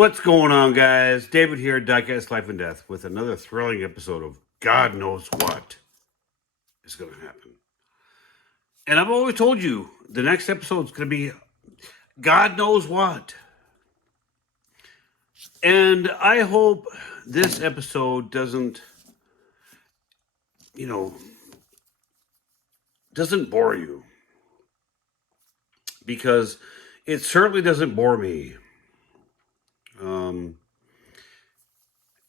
What's going on, guys? David here, Diecast Life and Death, with another thrilling episode of God Knows What is going to happen. And I've always told you, the next episode is going to be God Knows What. And I hope this episode doesn't bore you. Because it certainly doesn't bore me.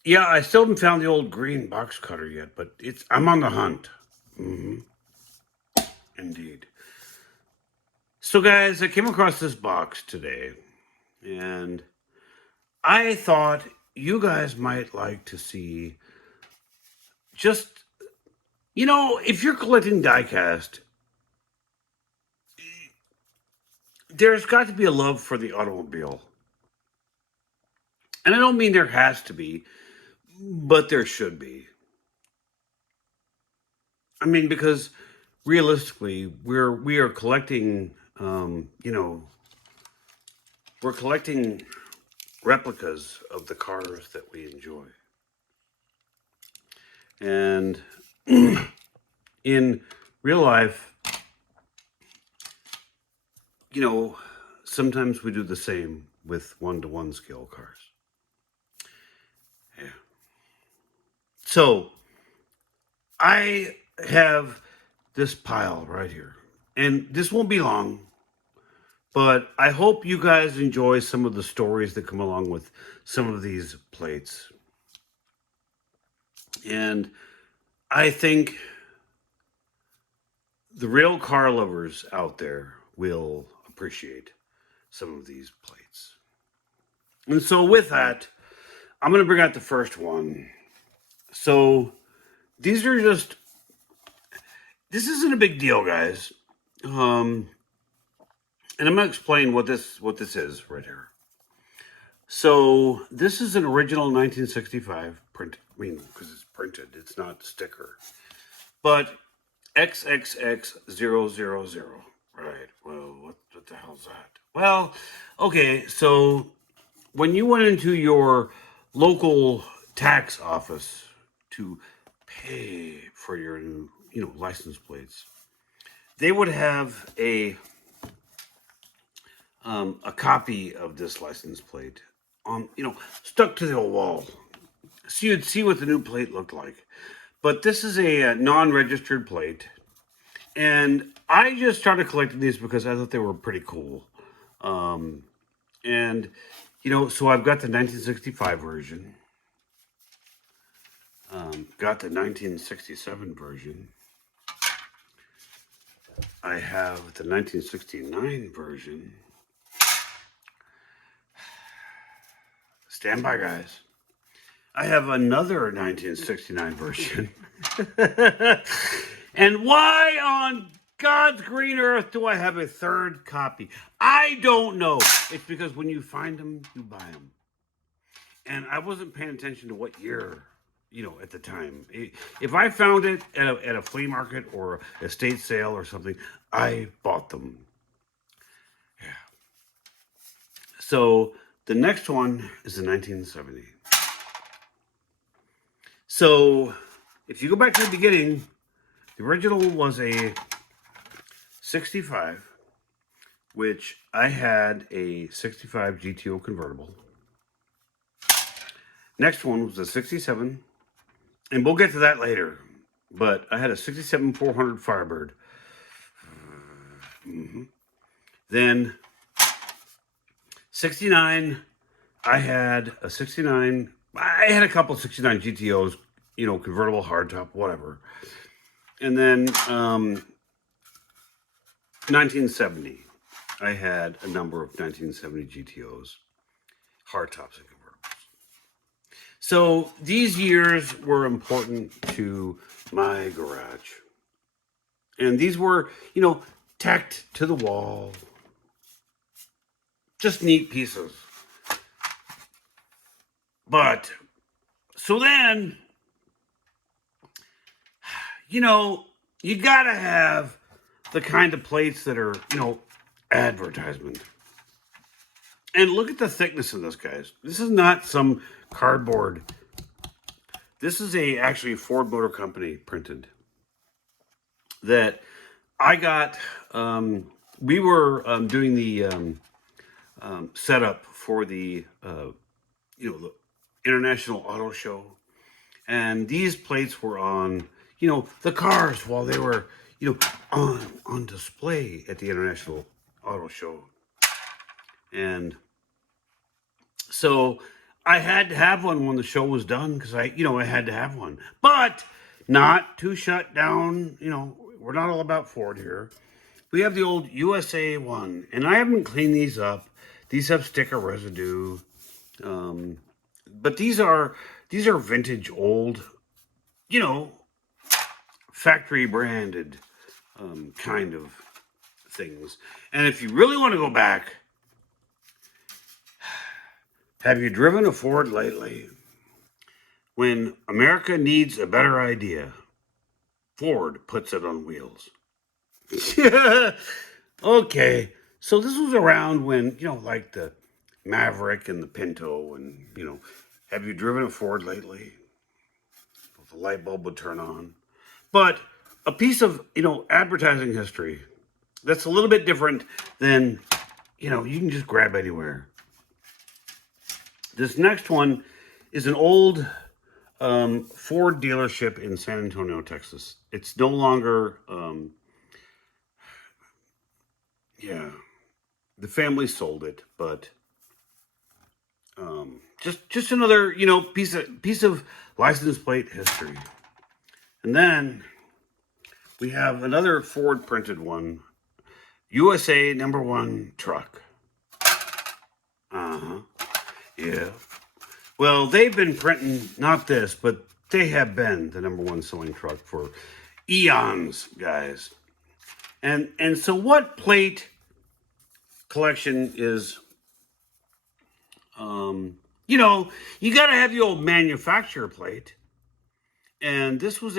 Yeah, I still haven't found the old green box cutter yet, but I'm on the hunt. Indeed. So, guys, I came across this box today, and I thought you guys might like to see just, if you're collecting diecast, there's got to be a love for the automobile. And I don't mean there has to be, but there should be. I mean, because realistically, we are collecting, we're collecting replicas of the cars that we enjoy. And in real life, sometimes we do the same with one-to-one scale cars. Yeah. So I have this pile right here, and this won't be long, but I hope you guys enjoy some of the stories that come along with some of these plates. And I think the real car lovers out there will appreciate some of these plates. And so with that, I'm going to bring out the first one. So these are this isn't a big deal, guys. And I'm going to explain what this is right here. So this is an original 1965 print. I mean, because it's printed, it's not sticker. But XXX000. Right. Well, what the hell's that? Well, okay. So when you went into your local tax office to pay for your new, license plates, they would have a copy of this license plate stuck to the old wall, so you'd see what the new plate looked like. But this is a non-registered plate, and I just started collecting these because I thought they were pretty cool. And so I've got the 1965 version, got the 1967 version. I have the 1969 version. Stand by, guys. I have another 1969 version. And why on God's green earth do I have a third copy? I don't know. It's because when you find them, you buy them. And I wasn't paying attention to what year, at the time. If I found it at a flea market or a estate sale or something, I bought them. Yeah. So the next one is the 1970. So if you go back to the beginning, the original was a 65, which I had a 65 GTO convertible. Next one was a 67, and we'll get to that later. But I had a 67 400 Firebird. Then 69, I had a 69. I had a couple 69 GTOs, convertible, hardtop, whatever. And then 1970, I had a number of 1970 GTOs, hardtops and convertibles. So these years were important to my garage. And these were, tacked to the wall. Just neat pieces. But, so then, you gotta have the kind of plates that are, advertisement. And look at the thickness of this, guys. This is not some cardboard. This is actually Ford Motor Company printed that I got. We were doing the setup for the the International Auto Show, and these plates were on the cars while they were on display at the International Auto Show, and so I had to have one when the show was done because I had to have one, but not to shut down. We're not all about Ford here. We have the old USA one, and I haven't cleaned these up. These have sticker residue, but these are vintage, old, you know, factory branded kind of things. And if you really want to go back, have you driven a Ford lately? When America needs a better idea, Ford puts it on wheels. Okay, so this was around when, like the Maverick and the Pinto, and, have you driven a Ford lately? The light bulb would turn on. But a piece of, advertising history that's a little bit different than, you can just grab anywhere. This next one is an old Ford dealership in San Antonio, Texas. It's no longer, the family sold it, but just another piece of license plate history. And then we have another Ford printed one, USA #1 truck. Yeah. Well, they've been printing, not this, but they have been the #1 selling truck for eons, guys. And so what plate collection is, you got to have the old manufacturer plate. And this was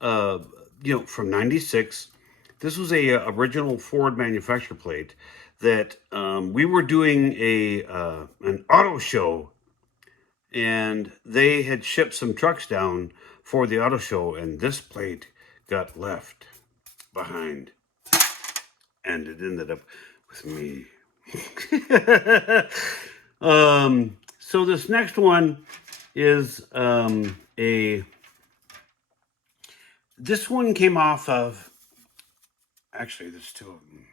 from 96. This was a original Ford manufacturer plate that we were doing an auto show, and they had shipped some trucks down for the auto show, and this plate got left behind, and it ended up with me. So this next one is this one came off of, actually there's two of them,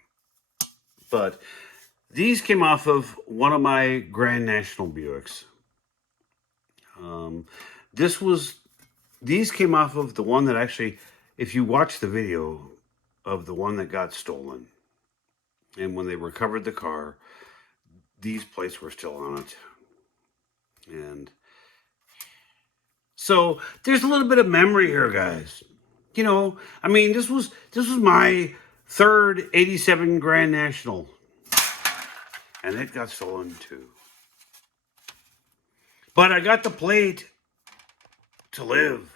but these came off of one of my Grand National Buicks. These came off of the one that actually, if you watch the video of the one that got stolen, and when they recovered the car, these plates were still on it. And so there's a little bit of memory here, guys. This was my third 87 Grand National, and it got stolen too. But I got the plate to live.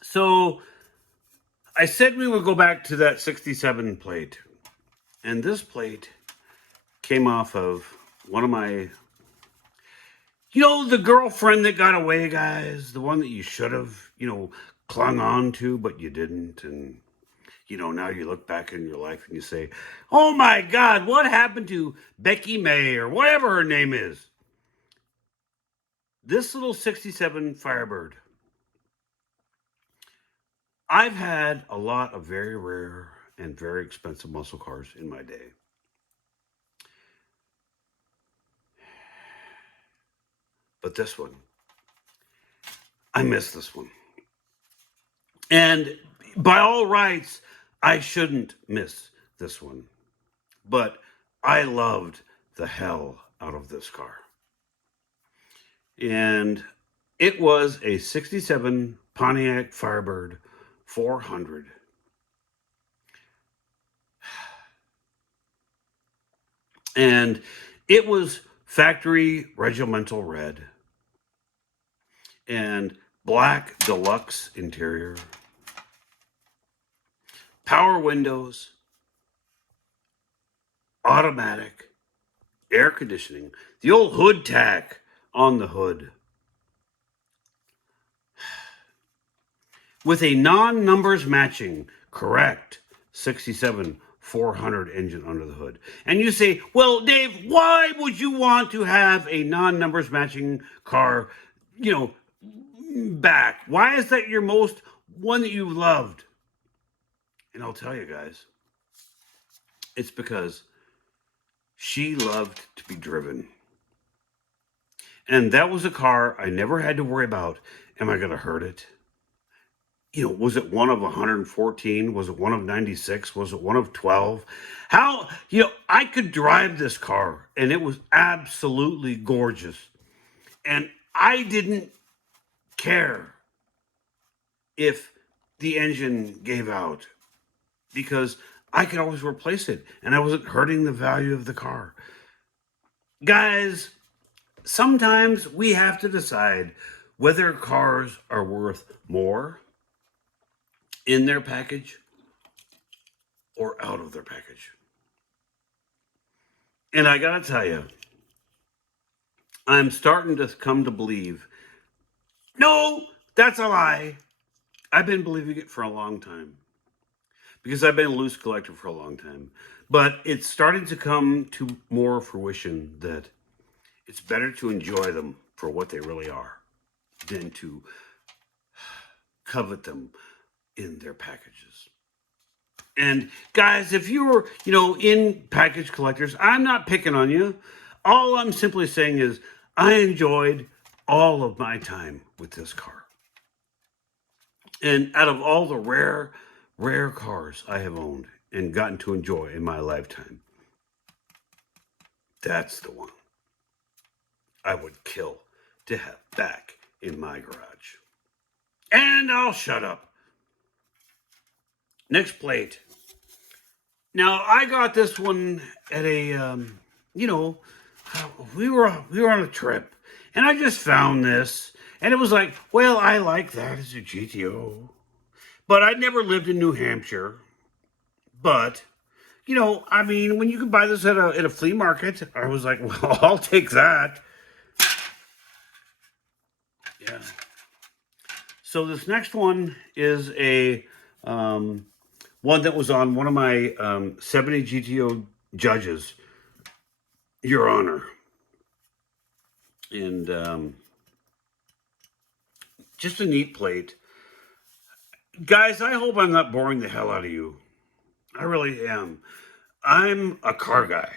So I said we would go back to that 67 plate. And this plate came off of one of my, the girlfriend that got away, guys. The one that you should have, clung on to, but you didn't. And, now you look back in your life and you say, oh my God, what happened to Becky May or whatever her name is? This little 67 Firebird. I've had a lot of very rare and very expensive muscle cars in my day. But this one, I miss this one. And by all rights, I shouldn't miss this one. But I loved the hell out of this car. And it was a 67 Pontiac Firebird 400. And it was factory regimental red and black deluxe interior, power windows, automatic air conditioning, the old hood tack on the hood, with a non-numbers matching correct 67 400 engine under the hood. And you say, well, Dave, why would you want to have a non-numbers matching car, back? Why is that your most one that you've loved? And I'll tell you guys, it's because she loved to be driven. And that was a car I never had to worry about. Am I going to hurt it? Was it one of 114? Was it one of 96? Was it one of 12? How, I could drive this car and it was absolutely gorgeous. And I didn't care if the engine gave out because I could always replace it and I wasn't hurting the value of the car. Guys, sometimes we have to decide whether cars are worth more in their package or out of their package. And I gotta tell you, I'm starting to come to believe, no, that's a lie. I've been believing it for a long time because I've been a loose collector for a long time. But it's starting to come to more fruition that it's better to enjoy them for what they really are than to covet them in their packages. And guys, if you're, in package collectors, I'm not picking on you. All I'm simply saying is I enjoyed all of my time with this car. And out of all the rare cars I have owned and gotten to enjoy in my lifetime, that's the one I would kill to have back in my garage. And I'll shut up. Next plate. Now I got this one at a, we were on a trip, and I just found this, and it was like, well, I like that as a GTO, but I'd never lived in New Hampshire. But when you could buy this at a flea market, I was like, well, I'll take that. Yeah. So this next one is a one that was on one of my 70 GTO judges, Your Honor. And just a neat plate. Guys, I hope I'm not boring the hell out of you. I really am. I'm a car guy.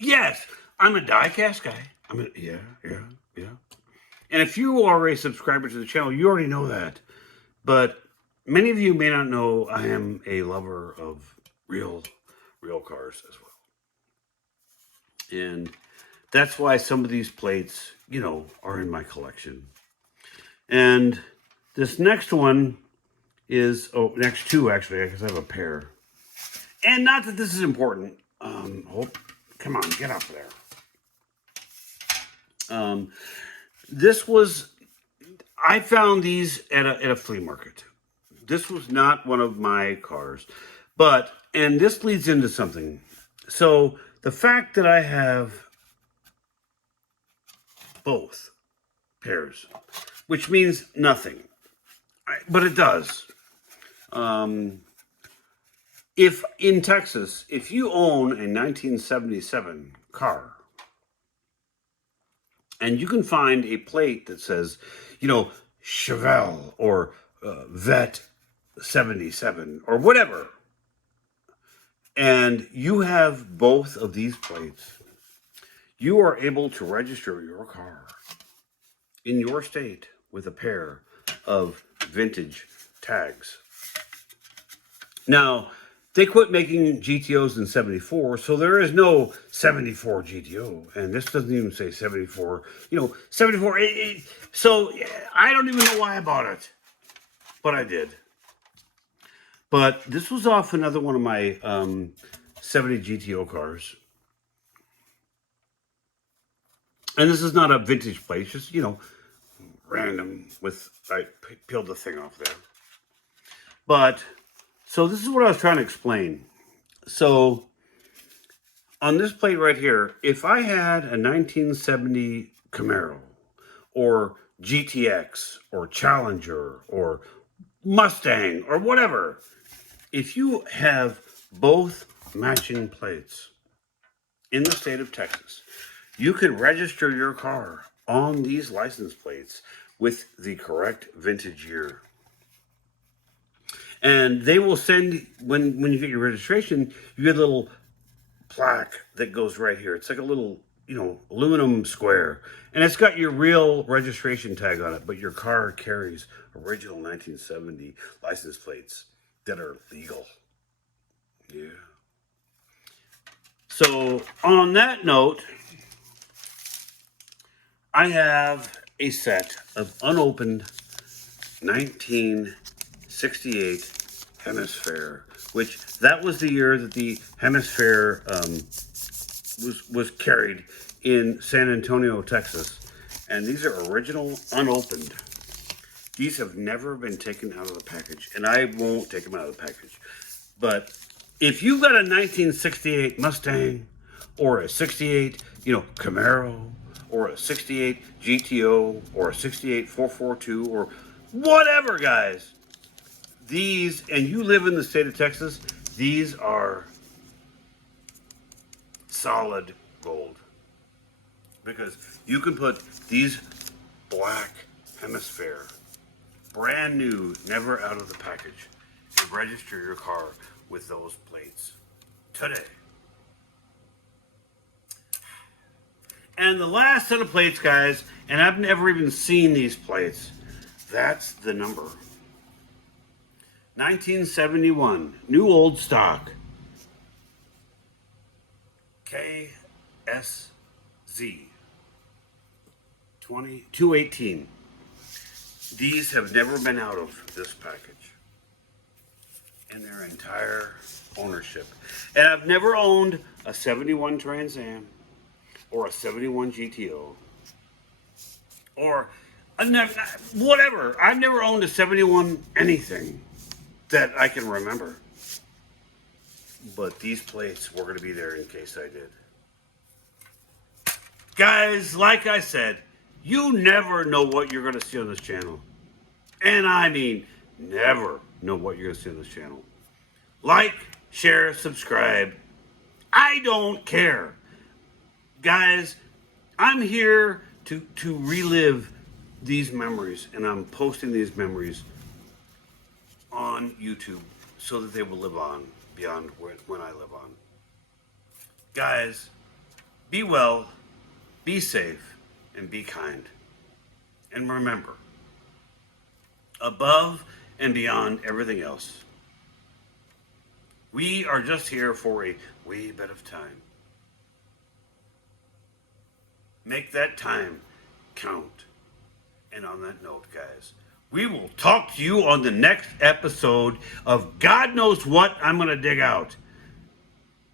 Yes, I'm a diecast guy. Yeah. And if you are a subscriber to the channel, you already know that. But many of you may not know I am a lover of real cars as well. And that's why some of these plates, are in my collection. And this next one is, next two actually, because I have a pair. And not that this is important. Come on, get up there. I found these at a flea market. This was not one of my cars, and this leads into something. So the fact that I have both pairs, which means nothing, but it does. If in Texas, if you own a 1977 car, and you can find a plate that says, Chevelle or Vet 77 or whatever, and you have both of these plates, you are able to register your car in your state with a pair of vintage tags. Now, they quit making GTOs in 74, so there is no 74 GTO. And this doesn't even say 74. 74. So I don't even know why I bought it. But I did. But this was off another one of my 70 GTO cars. And this is not a vintage plate. It's just, random I peeled the thing off there. But... so this is what I was trying to explain. So on this plate right here, if I had a 1970 Camaro or GTX or Challenger or Mustang or whatever, if you have both matching plates in the state of Texas, you can register your car on these license plates with the correct vintage year. And they will send, when you get your registration, you get a little plaque that goes right here. It's like a little, aluminum square. And it's got your real registration tag on it, but your car carries original 1970 license plates that are legal. Yeah. So on that note, I have a set of unopened 1968 Hemisphere, which that was the year that the Hemisphere was carried in San Antonio, Texas. And these are original, unopened. These have never been taken out of the package, and I won't take them out of the package. But if you've got a 1968 Mustang or a 68, Camaro or a 68 GTO or a 68 442 or whatever, guys, these, and you live in the state of Texas, these are solid gold. Because you can put these black Hemisphere, brand new, never out of the package, and register your car with those plates today. And the last set of plates, guys, and I've never even seen these plates, that's the number. 1971, new old stock. KSZ 218. These have never been out of this package in their entire ownership. And I've never owned a 71 Trans Am or a 71 GTO or whatever. I've never owned a 71 anything that I can remember. But these plates were going to be there in case I did. Guys, like I said, you never know what you're going to see on this channel. And I mean, never know what you're going to see on this channel. Like, share, subscribe. I don't care. Guys, I'm here to relive these memories, and I'm posting these memories on YouTube so that they will live on beyond when I live on. Guys, be well, be safe, and be kind. And remember, above and beyond everything else, we are just here for a wee bit of time. Make that time count. And on that note, guys, we will talk to you on the next episode of God knows what I'm going to dig out.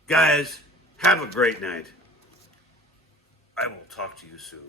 Guys, have a great night. I will talk to you soon.